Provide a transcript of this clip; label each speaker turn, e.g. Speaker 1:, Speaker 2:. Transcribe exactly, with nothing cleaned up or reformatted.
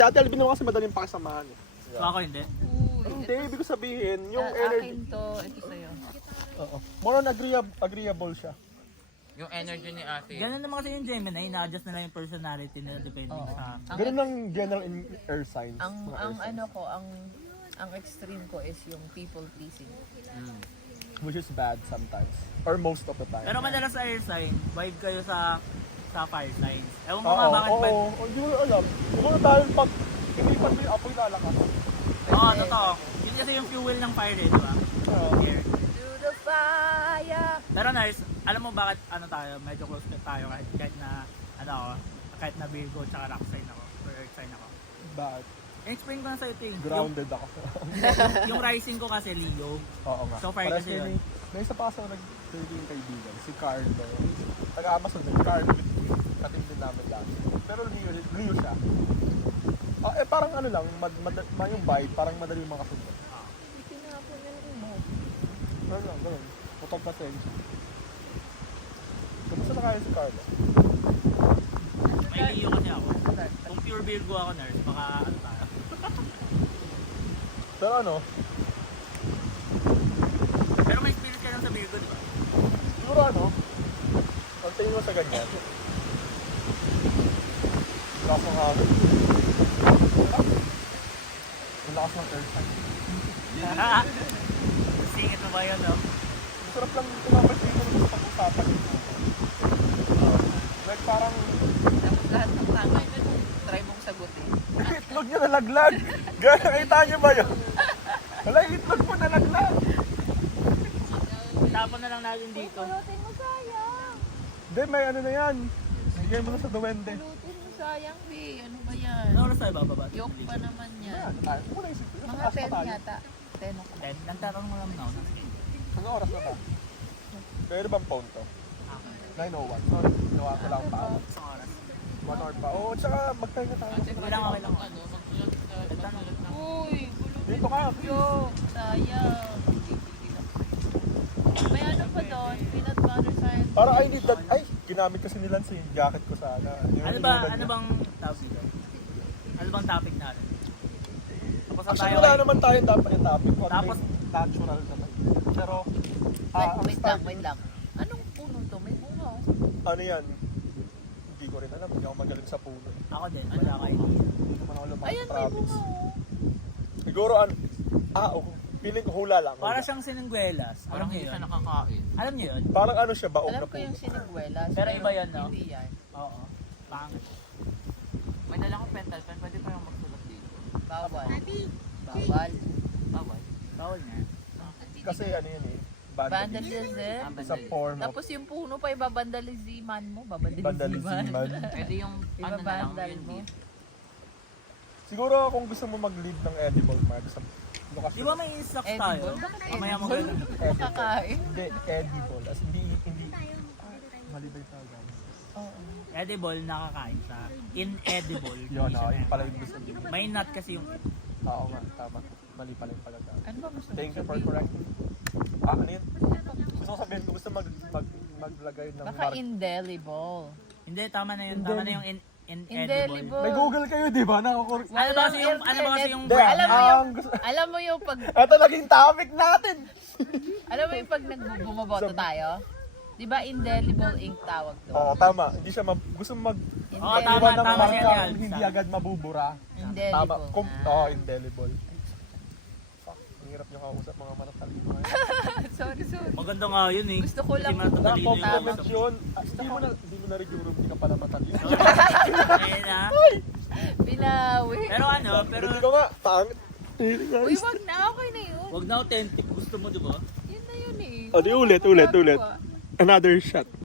Speaker 1: Dati Alvin naman kasi madaling pakisamahan eh.
Speaker 2: So ako hindi.
Speaker 3: Uy,
Speaker 1: Hindi, ibig ko sabihin, yung
Speaker 3: Ah,
Speaker 1: energy.
Speaker 3: akin to, ito sa'yo.
Speaker 1: Oo. More on agreeable, agreeable siya.
Speaker 4: Yung energy ni ate.
Speaker 2: Ganun naman kasi yung Gemini, na-adjust na lang yung personality nila depending
Speaker 3: Oo.
Speaker 2: sa...
Speaker 3: Ang,
Speaker 1: Ganun ang general in air signs.
Speaker 3: ang,
Speaker 1: mga
Speaker 3: ang
Speaker 1: air signs.
Speaker 3: ano ko, ang ang extreme ko is yung people pleasing.
Speaker 1: Which is bad sometimes. Or most of the time.
Speaker 2: Pero madalas sa air sign, vibe kayo sa sa fire signs. Ewan ko
Speaker 1: Oo,
Speaker 2: nga bakit
Speaker 1: oo,
Speaker 2: vibe.
Speaker 1: oo. Hindi mo alam. Yung mga dahil pag hindi pa yung apoy lalakas.
Speaker 2: Oo, totoo. Yun kasi yung fuel ng fire eh, di ba?
Speaker 1: Oo.
Speaker 2: Air.
Speaker 3: To the fire!
Speaker 2: Pero nurse, alam mo bakit ano tayo, medyo close na tayo kahit, kahit na, ano ako, kahit na Virgo tsaka rock sign ako, or earth sign ako.
Speaker 1: Bad.
Speaker 2: I-explain ko na sa'yo ito eh. Yung,
Speaker 1: Grounded ako.
Speaker 2: yung rising ko kasi Leo.
Speaker 1: Oo nga.
Speaker 2: So far
Speaker 1: Parehas
Speaker 2: kasi
Speaker 1: may-
Speaker 2: yun.
Speaker 1: May isa pa kasi ako nag-dating kaibigan, si Carlo. Taga-Amazon din, Carlo Bitwin. Kating din namin last. Pero Leo, Leo siya. Ah, eh parang ano lang, mad, mad, ma- yung vibe, parang madali makasundo.
Speaker 3: Itinapon niya ng mo.
Speaker 1: Ganun lang, ganun. Mapagpasensya. Kumusta na kaya si Carlo?
Speaker 2: May Leo kasi ako. Kung pure Virgo ako nurse, baka ano tayo.
Speaker 1: Pero ano,
Speaker 2: Pero may spirit ka lang sa Virgo, di ba?
Speaker 1: siguro ano, ang tingin mo sa ganyan. Lakas ng hangin. Ang lakas ng air sign.
Speaker 2: Singit mo ba yun, no?
Speaker 1: Masarap lang tumapos dito ng pag-usapan dito. Like parang,
Speaker 3: Tapos lahat ng tangay na try mong sagutin.
Speaker 1: itlog niya nalaglag. Gano'n, nakita niyo ba yun? Wala, yung itlog mo nalaglag.
Speaker 2: Tapon na lang natin dito.
Speaker 3: Pulutin mo sayang!
Speaker 1: Hindi, may ano na yan. Bigay mo na sa duwende.
Speaker 3: Pulutin mo sayang, B. Ano ba yan?
Speaker 2: Ano oras tayo bababa?
Speaker 3: Yok pa naman yan.
Speaker 1: Ano tayo? Muna isip.
Speaker 3: Mga ten yata. ten ako.
Speaker 2: Then, nagtatanong mo naman ako.
Speaker 1: Ano oras na ba? Pwede bang phone to? nine oh one. Sorry, ginawa ko lang pa.
Speaker 2: Isang oras.
Speaker 1: one hour pa. Oo, tsaka magtahinga tayo.
Speaker 2: Okay lang, okay lang. Nagtanong.
Speaker 3: Uy, pulutin
Speaker 1: Dito ka.
Speaker 3: Yok, sayang. May ano pa doon? Peanut butter science.
Speaker 1: Parang I need that. Ay, ginamit kasi nila sa jacket ko sana. Yung
Speaker 2: Ano ba,
Speaker 1: inulan
Speaker 2: ano
Speaker 1: niya.
Speaker 2: bang topic dito? Ano bang topic natin? Tapos na
Speaker 1: Actually,
Speaker 2: tayo
Speaker 1: wala
Speaker 2: kay-
Speaker 1: naman tayo dapat yung topic. Tapos,
Speaker 2: Tapos-
Speaker 1: natural naman. Pero, ah,
Speaker 3: Wait,
Speaker 1: ang
Speaker 3: wait lang,
Speaker 1: start-
Speaker 3: wait lang. Anong puno to? May bunga oh.
Speaker 1: Ano yan? Hindi ko rin alam. Hindi ako magaling sa puno.
Speaker 2: Ako din, wala kayo.
Speaker 1: Hindi naman ako lumaki
Speaker 3: Ayan,
Speaker 1: sa
Speaker 3: may
Speaker 1: province.
Speaker 3: bunga oh.
Speaker 1: Siguro, ano, ah, oh, feeling ko hula lang.
Speaker 2: Para
Speaker 1: hula.
Speaker 2: siyang sinengguelas. Alam
Speaker 4: Parang
Speaker 2: niyo
Speaker 4: hindi
Speaker 2: yun?
Speaker 4: siya nakakain.
Speaker 2: Alam niyo yun?
Speaker 1: Parang ano siya, baog
Speaker 3: Alam
Speaker 1: na
Speaker 3: ko
Speaker 1: puno.
Speaker 3: yung siniguelas.
Speaker 2: Pero iba yan, no?
Speaker 3: Hindi yan.
Speaker 2: Oo. Pangit.
Speaker 4: May dala kong pentel pen, pwede pa yung magsulat dito.
Speaker 3: Bawal. Bawal.
Speaker 4: Bawal.
Speaker 2: Bawal nga.
Speaker 1: Kasi ano yun eh, vandalism.
Speaker 3: Vandalism.
Speaker 1: Sa form of
Speaker 3: Tapos yung puno pa ibabandaliziman mo. Babandaliziman.
Speaker 1: vandalism.
Speaker 4: Pwede yung ano na lang,
Speaker 3: Ibabandal
Speaker 4: yung
Speaker 3: mo.
Speaker 4: leaf.
Speaker 1: Siguro kung gusto mo mag-lead ng edible mark sa lokasyon.
Speaker 2: Di ba may stocks tayo?
Speaker 3: Edible? Bakit
Speaker 2: Mamaya mo
Speaker 3: edible?
Speaker 2: ganun.
Speaker 3: Makakain.
Speaker 1: Hindi, edible. As hindi, hindi. Mali ba yung tawag?
Speaker 3: Oo.
Speaker 2: Edible, nakakain siya. Inedible.
Speaker 1: Yun,
Speaker 2: hindi siya
Speaker 1: oh, yun pala yung
Speaker 2: nakakain.
Speaker 1: gusto niyo.
Speaker 2: May nut kasi yung...
Speaker 1: Oo nga, tama. Mali pala yung pagkakataon.
Speaker 3: Ano ba gusto mo
Speaker 1: Thank you for
Speaker 3: sabihin?
Speaker 1: correcting. Ah, ano yun? Gusto ko sabihin ko gusto mag, mag, maglagay ng
Speaker 3: Baka
Speaker 1: mark.
Speaker 3: indelible.
Speaker 2: Hindi, tama na yun. Tama na yung in, inedible.
Speaker 3: Indelible.
Speaker 1: May Google kayo, di ba? Nakakur...
Speaker 2: Ano ba kasi yung... Ano ba kasi yung...
Speaker 1: Hindi,
Speaker 3: Alam mo yung,
Speaker 1: ang gusto...
Speaker 3: alam mo yung pag,
Speaker 1: Ito naging topic natin!
Speaker 3: alam mo yung pag nagbumoboto tayo? Di ba indelible ink tawag doon?
Speaker 1: Oo, tama. Hindi siya mag... Gusto mo mag...
Speaker 2: Oo, tama,
Speaker 1: iwan ng
Speaker 2: tama siya,
Speaker 1: marka,
Speaker 2: Real.
Speaker 1: hindi agad mabubura.
Speaker 3: Indelible.
Speaker 1: Tama. Kung,
Speaker 3: na.
Speaker 1: Oo, indelible. Fuck, ang hirap nyo kausap mga matatalino ngayon.
Speaker 3: Sorry, sorry.
Speaker 2: Maganda nga yun eh.
Speaker 3: Gusto ko lang-
Speaker 2: Kasi matatalino yung
Speaker 1: Na-compliment
Speaker 2: kausap.
Speaker 1: yun. Ah, Hindi mo na, hindi mo na rin yung hindi ka pala matalino.
Speaker 2: Ayun na.
Speaker 3: Binawi.
Speaker 2: Pero ano, pero...
Speaker 1: Hindi ko nga, pangit.
Speaker 3: Uy, wag na. Okay na yun.
Speaker 2: Wag na authentic. Gusto mo, di ba?
Speaker 3: Yun na yun eh.
Speaker 1: O, di ulit, ulit, ulit.
Speaker 3: Ginagawa.
Speaker 1: Another shot.